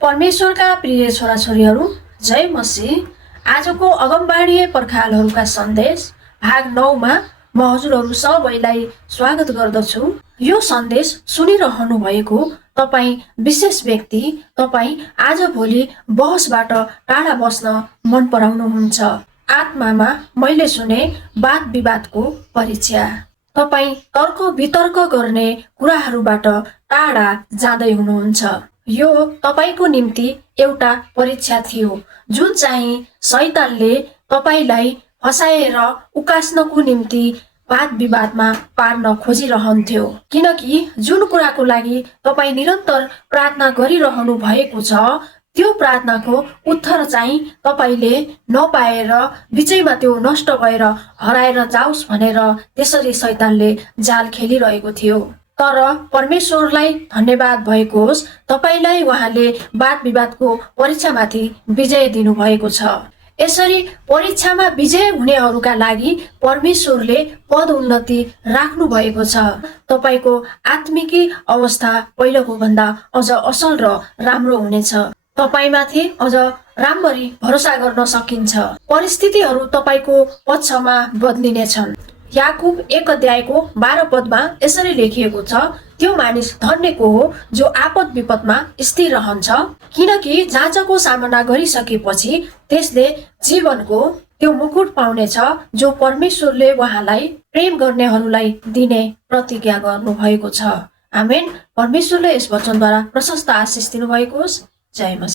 परमेश्वरका प्रिय छोराछोरीहरू, जय मसीह। आजको अगमबाडीय पर्खालहरूका सन्देश भाग 9 मा म हजुरहरू सबैलाई स्वागत गर्दछु। यो सन्देश सुनिरहनु भएको तपाईँ विशेष व्यक्ति, तपाईँ आजभोलि बहसबाट टाढा बस्न मन पराउनुहुन्छ। आत्मामा मैले सुने वाद विवादको परीक्षा। तपाईँ तर्क वितर्क गर्ने कुराहरूबाट टाढा जाँदै हुनुहुन्छ। यो तपाईको निम्ति एउटा परीक्षा थियो, जुन चाहिँ शैतानले तपाईलाई फसाएर उकास्नको निम्ति वाद विवादमा पार्न खोजिरहन्थ्यो। किनकि जुन कुराको लागि तपाईँ निरन्तर प्रार्थना गरिरहनु भएको छ, त्यो प्रार्थनाको उत्तर चाहिँ तपाईले नपाएर बिचैमा त्यो नष्ट भएर हराएर जाओस् भनेर त्यसरी शैतानले जाल खेलिरहेको थियो। तर परमेश्वरलाई धन्यवाद भएको होस्, तपाईलाई उहाँले वाद विवादको परीक्षामाथि विजय दिनुभएको छ। यसरी परीक्षामा विजय हुनेहरूका लागि परमेश्वरले पद उन्नति राख्नु भएको छ। तपाईको आत्मिकी अवस्था पहिलेको भन्दा अझ असल र राम्रो हुनेछ। तपाईमाथि अझ राम्ररी भरोसा गर्न सकिन्छ। परिस्थितिहरू तपाईको पक्षमा बदलिनेछन्। याकुब 1 अध्यायको 12 पदमा यसरी लेखिएको छ, त्यो मानिस धन्यको हो जो आपद विपदमा स्थिर रहन्छ, किनकि जाँचको सामना गरिसकेपछि त्यसले जीवनको त्यो मुकुट पाउनेछ जो परमेश्वरले उहाँलाई प्रेम गर्नेहरूलाई दिने प्रतिज्ञा गर्नु भएको छ। आमेन। परमेश्वरले यस वचनद्वारा प्रशस्त आशिष दिनुभएको होस्। जय मसीह।